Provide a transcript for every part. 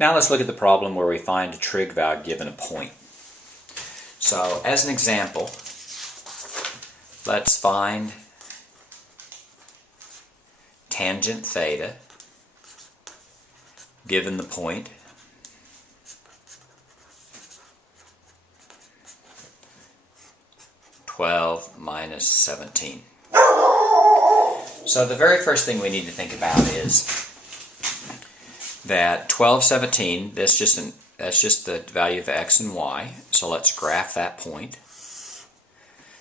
Now let's look at the problem where we find a trig value given a point. So as an example, let's find tangent theta given the point minus 17. So the very first thing we need to think about is that 12, 17, that's just the value of x and y. So let's graph that point.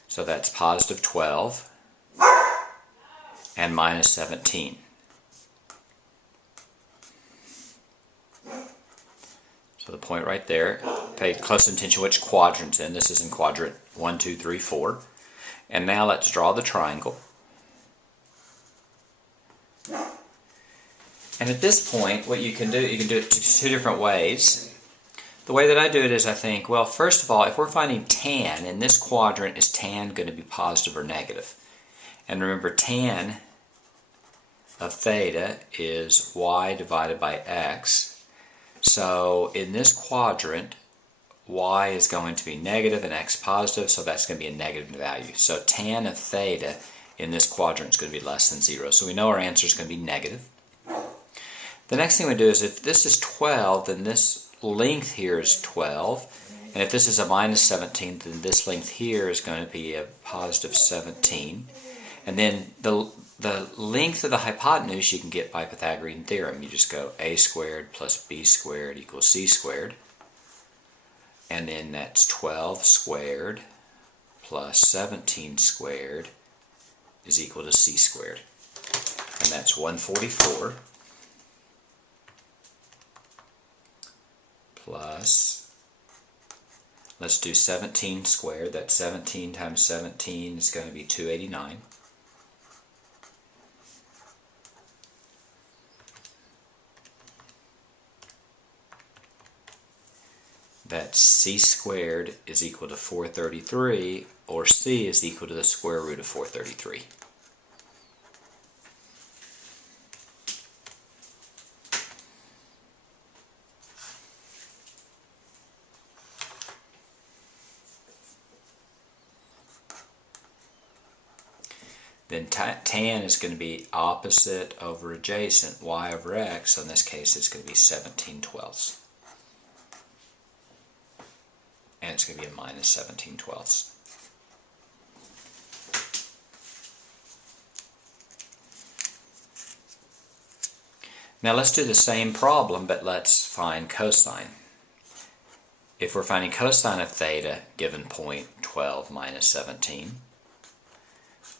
So that's positive 12 and minus 17. So the point right there, pay close attention which quadrant's in. This is in quadrant 1, 2, 3, 4. And now let's draw the triangle. And at this point, what you can do it two different ways. The way that I do it is I think, well, first of all, if we're finding tan, in this quadrant, is tan going to be positive or negative? And remember, tan of theta is y divided by x. So in this quadrant, y is going to be negative and x positive, so that's going to be a negative value. So tan of theta in this quadrant is going to be less than 0. So we know our answer is going to be negative. The next thing we do is if this is 12, then this length here is 12. And if this is a minus 17, then this length here is going to be a positive 17. And then the length of the hypotenuse you can get by Pythagorean theorem. You just go a squared plus b squared equals c squared. And then that's 12 squared plus 17 squared is equal to c squared. And that's 144 plus, let's do 17 squared. That's 17 times 17 is going to be 289. That c squared is equal to 433, or c is equal to the square root of 433. Then tan is going to be opposite over adjacent, y over x, so in this case it's going to be 17/12. And it's going to be a minus 17/12. Now let's do the same problem, but let's find cosine. If we're finding cosine of theta given point 12 minus 17,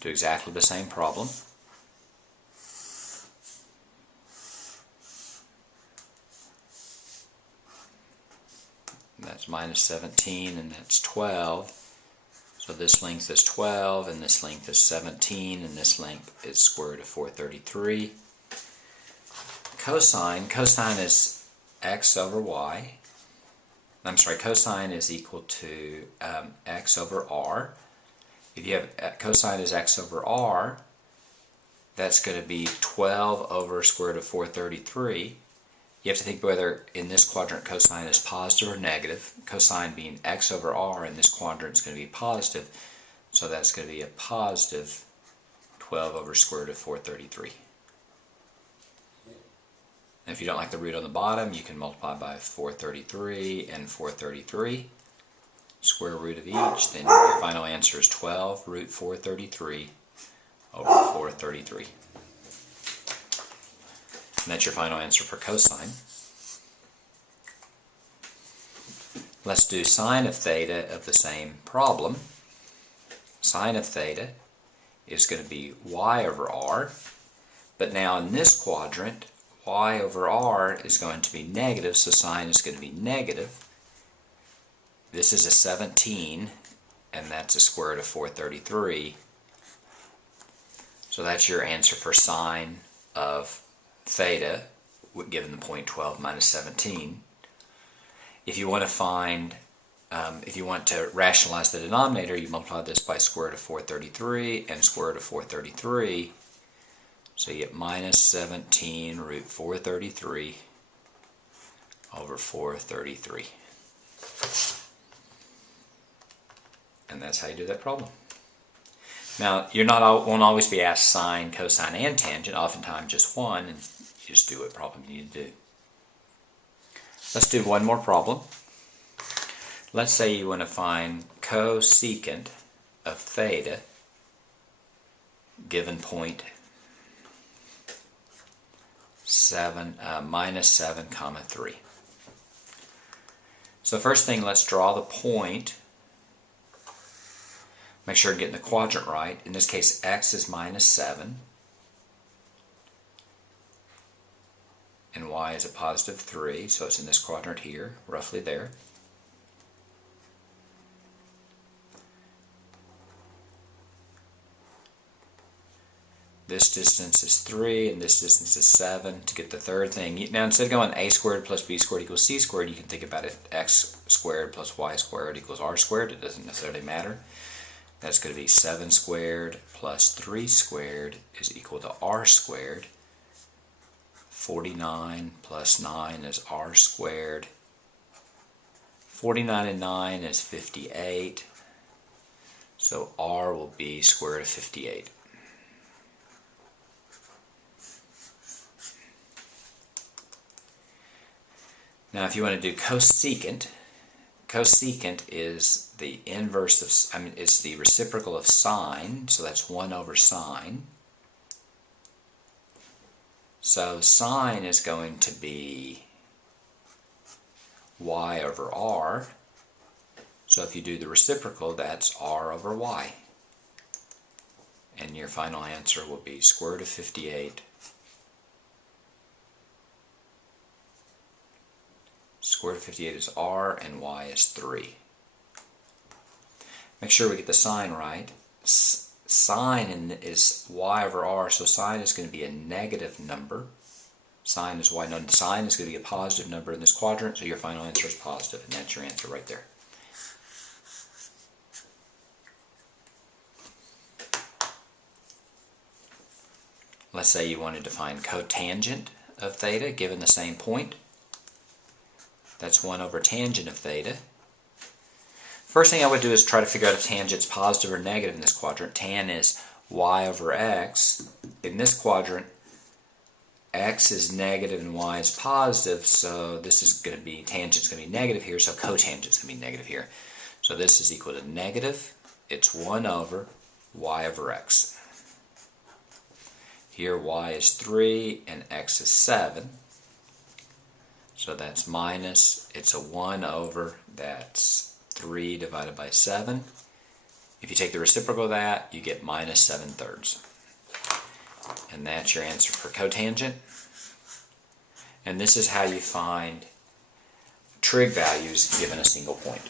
do exactly the same problem. That's minus 17 and that's 12. So this length is 12 and this length is 17 and this length is square root of 433. Cosine is x over y. I'm sorry, cosine is equal to x over r. If you have cosine is x over r, that's going to be 12 over square root of 433. You have to think whether in this quadrant cosine is positive or negative. Cosine being x over r in this quadrant is going to be positive, so that's going to be a positive 12 over square root of 433. And if you don't like the root on the bottom, you can multiply by 433 and 433. Square root of each, then your final answer is 12 root 433 over 433. And that's your final answer for cosine. Let's do sine of theta of the same problem. Sine of theta is going to be y over r, but now in this quadrant, y over r is going to be negative, so sine is going to be negative. This is a 17, and that's a square root of 433. So that's your answer for sine of theta, given the point 12 minus 17. If you want to find, if you want to rationalize the denominator, you multiply this by square root of 433 and square root of 433. So you get minus 17 root 433 over 433. And that's how you do that problem. Now, won't always be asked sine, cosine, and tangent. Oftentimes just one, and you just do what problem you need to do. Let's do one more problem. Let's say you want to find cosecant of theta given point minus 7, 3. So first thing, let's draw the point. Make sure you're getting the quadrant right. In this case, x is minus 7. And y is a positive 3. So it's in this quadrant here, roughly there. This distance is 3, and this distance is 7. To get the third thing, now instead of going a squared plus b squared equals c squared, you can think about it x squared plus y squared equals r squared. It doesn't necessarily matter. That's going to be 7 squared plus 3 squared is equal to r squared. 49 plus 9 is r squared. 49 and 9 is 58. So r will be square root of 58. Now if you want to do cosecant, cosecant is the inverse of, it's the reciprocal of sine, so that's 1 over sine. So sine is going to be y over r. So if you do the reciprocal, that's r over y. And your final answer will be square root of 58. Square root of 58 is r, and y is 3. Make sure we get the sign right. Sine is y over r, so sine is going to be a negative number. Sine is y. No, sine is going to be a positive number in this quadrant, so your final answer is positive, and that's your answer right there. Let's say you wanted to find cotangent of theta given the same point. That's 1 over tangent of theta. First thing I would do is try to figure out if tangent's positive or negative in this quadrant. Tan is y over x. In this quadrant, x is negative and y is positive, so this is going to be, tangent's going to be negative here, so cotangent's going to be negative here. So this is equal to negative, it's 1 over y over x. Here y is 3 and x is 7. So that's minus, it's a 1 over, that's 3 divided by 7. If you take the reciprocal of that, you get minus 7/3. And that's your answer for cotangent. And this is how you find trig values given a single point.